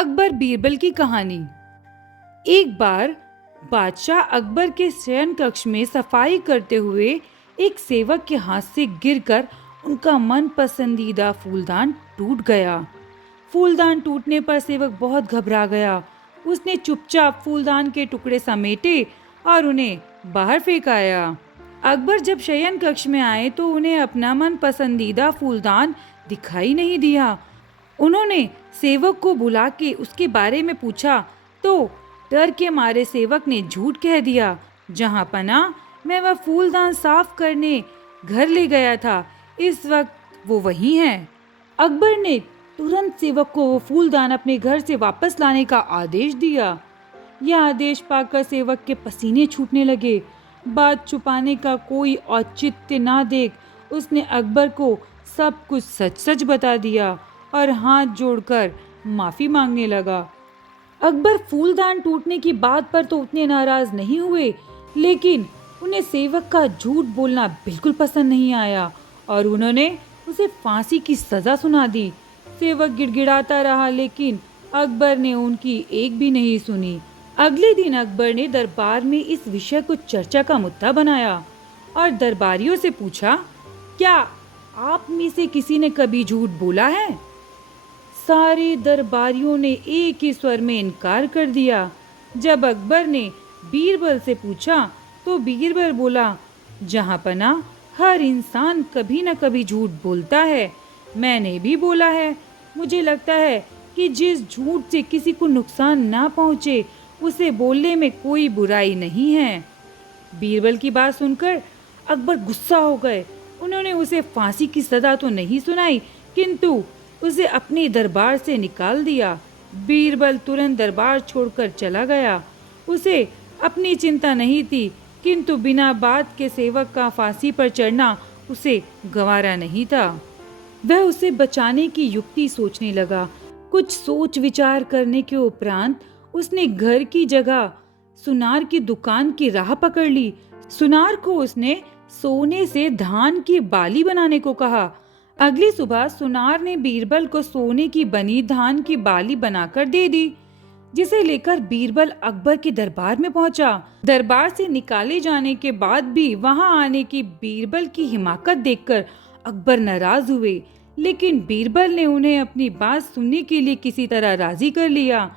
अकबर बीरबल की कहानी। एक बार बादशाह अकबर के शयन कक्ष में सफाई करते हुए एक सेवक के हाथ से गिरकर उनका मन पसंदीदा फूलदान टूट गया। फूलदान टूटने पर सेवक बहुत घबरा गया। उसने चुपचाप फूलदान के टुकड़े समेटे और उन्हें बाहर फेंक आया। अकबर जब शयन कक्ष में आए तो उन्हें अपना मन पसंदीदा फूलदान दिखाई नहीं दिया। उन्होंने सेवक को बुला के उसके बारे में पूछा तो डर के मारे सेवक ने झूठ कह दिया। जहाँ पना मैं वह फूलदान साफ करने घर ले गया था, इस वक्त वो वहीं है। अकबर ने तुरंत सेवक को वो फूलदान अपने घर से वापस लाने का आदेश दिया। यह आदेश पाकर सेवक के पसीने छूटने लगे। बात छुपाने का कोई औचित्य ना देख उसने अकबर को सब कुछ सच सच बता दिया और हाथ जोड़कर माफी मांगने लगा। अकबर फूलदान टूटने की बात पर तो उतने नाराज नहीं हुए, लेकिन उन्हें सेवक का झूठ बोलना बिल्कुल पसंद नहीं आया और उन्होंने उसे फांसी की सजा सुना दी। सेवक गिड़गिड़ाता रहा, लेकिन अकबर ने उनकी एक भी नहीं सुनी। अगले दिन अकबर ने दरबार में इस विषय को चर्चा का मुद्दा बनाया और दरबारियों से पूछा, क्या आप में से किसी ने कभी झूठ बोला है? सारे दरबारियों ने एक ही स्वर में इनकार कर दिया। जब अकबर ने बीरबल से पूछा तो बीरबल बोला, जहाँ पना हर इंसान कभी न कभी झूठ बोलता है, मैंने भी बोला है। मुझे लगता है कि जिस झूठ से किसी को नुकसान ना पहुँचे उसे बोलने में कोई बुराई नहीं है। बीरबल की बात सुनकर अकबर गुस्सा हो गए। उन्होंने उसे फांसी की सजा तो नहीं सुनाई, किंतु उसे अपने दरबार से निकाल दिया। बीरबल तुरंत दरबार छोड़कर चला गया। उसे अपनी चिंता नहीं थी, किंतु बिना बात के सेवक का फांसी पर चढ़ना उसे गवारा नहीं था। वह उसे बचाने की युक्ति सोचने लगा। कुछ सोच विचार करने के उपरांत उसने घर की जगह सुनार की दुकान की राह पकड़ ली। सुनार को उसने सोने से धान की बाली बनाने को कहा। अगली सुबह सुनार ने बीरबल को सोने की बनी धान की बाली बनाकर दे दी, जिसे लेकर बीरबल अकबर के दरबार में पहुंचा। दरबार से निकाले जाने के बाद भी वहां आने की बीरबल की हिमाकत देखकर अकबर नाराज हुए, लेकिन बीरबल ने उन्हें अपनी बात सुनने के लिए किसी तरह राजी कर लिया।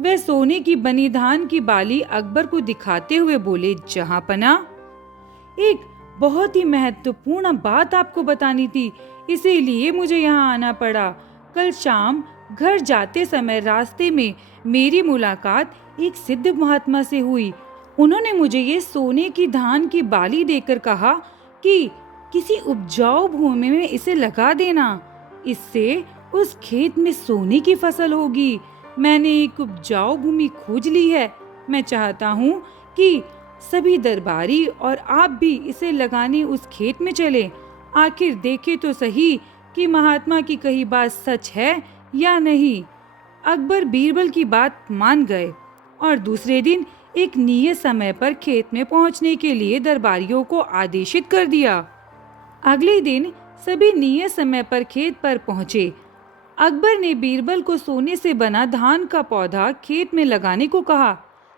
वह सोने की बनी धान की बाली अकबर को दिखाते हुए बोले, जहां पना एक बहुत ही महत्वपूर्ण बात आपको बतानी थी, इसीलिए मुझे यहाँ आना पड़ा। कल शाम घर जाते समय रास्ते में मेरी मुलाकात एक सिद्ध महात्मा से हुई। उन्होंने मुझे ये सोने की धान की बाली देकर कहा कि किसी उपजाऊ भूमि में इसे लगा देना, इससे उस खेत में सोने की फसल होगी। मैंने एक उपजाऊ भूमि खोज ली है। मैं चाहता हूँ कि सभी दरबारी और आप भी इसे लगाने उस खेत में चले। आखिर देखे तो सही कि महात्मा की कही बात सच है या नहीं। अकबर बीरबल की बात मान गए और दूसरे दिन एक नियत समय पर खेत में पहुंचने के लिए दरबारियों को आदेशित कर दिया। अगले दिन सभी नियत समय पर खेत पर पहुंचे। अकबर ने बीरबल को सोने से बना धान का पौधा खेत में लगाने को कहा,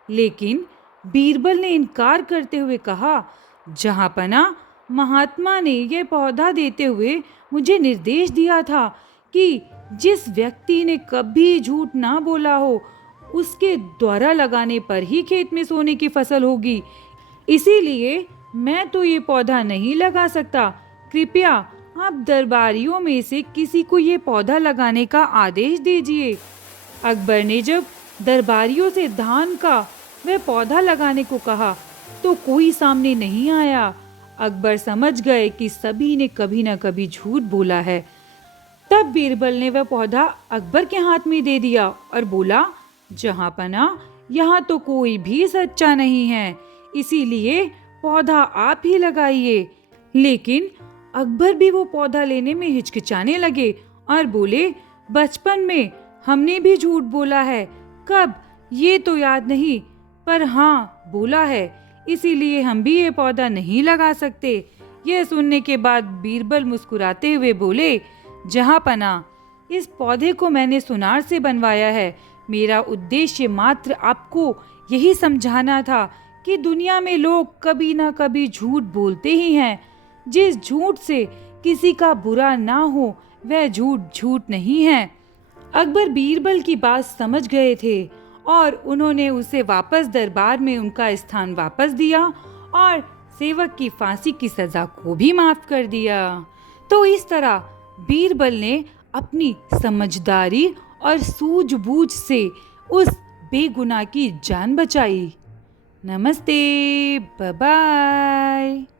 लेकिन बीरबल ने इनकार करते हुए कहा, जहाँ पना महात्मा ने यह पौधा देते हुए मुझे निर्देश दिया था कि जिस व्यक्ति ने कभी झूठ ना बोला हो उसके द्वारा लगाने पर ही खेत में सोने की फसल होगी। इसीलिए मैं तो ये पौधा नहीं लगा सकता। कृपया आप दरबारियों में से किसी को ये पौधा लगाने का आदेश दीजिए। अकबर ने जब दरबारियों से धान का वह पौधा लगाने को कहा तो कोई सामने नहीं आया। अकबर समझ गए कि सभी ने कभी न कभी झूठ बोला है। तब बीरबल ने वह पौधा अकबर के हाथ में दे दिया और बोला, जहाँ पना यहाँ तो कोई भी सच्चा नहीं है, इसीलिए पौधा आप ही लगाइए। लेकिन अकबर भी वो पौधा लेने में हिचकिचाने लगे और बोले, बचपन में हमने भी झूठ बोला है। कब ये तो याद नहीं, पर हाँ बोला है, इसीलिए हम भी ये पौधा नहीं लगा सकते। यह सुनने के बाद बीरबल मुस्कुराते हुए बोले, जहाँ पना इस पौधे को मैंने सुनार से बनवाया है, मेरा उद्देश्य मात्र आपको यही समझाना था कि दुनिया में लोग कभी ना कभी झूठ बोलते ही हैं। जिस झूठ से किसी का बुरा ना हो वह झूठ झूठ नहीं है। अकबर बीरबल की बात समझ गए थे और उन्होंने उसे वापस दरबार में उनका स्थान वापस दिया और सेवक की फांसी की सजा को भी माफ कर दिया। तो इस तरह बीरबल ने अपनी समझदारी और सूझबूझ से उस बेगुनाह की जान बचाई। नमस्ते, बाय बाय।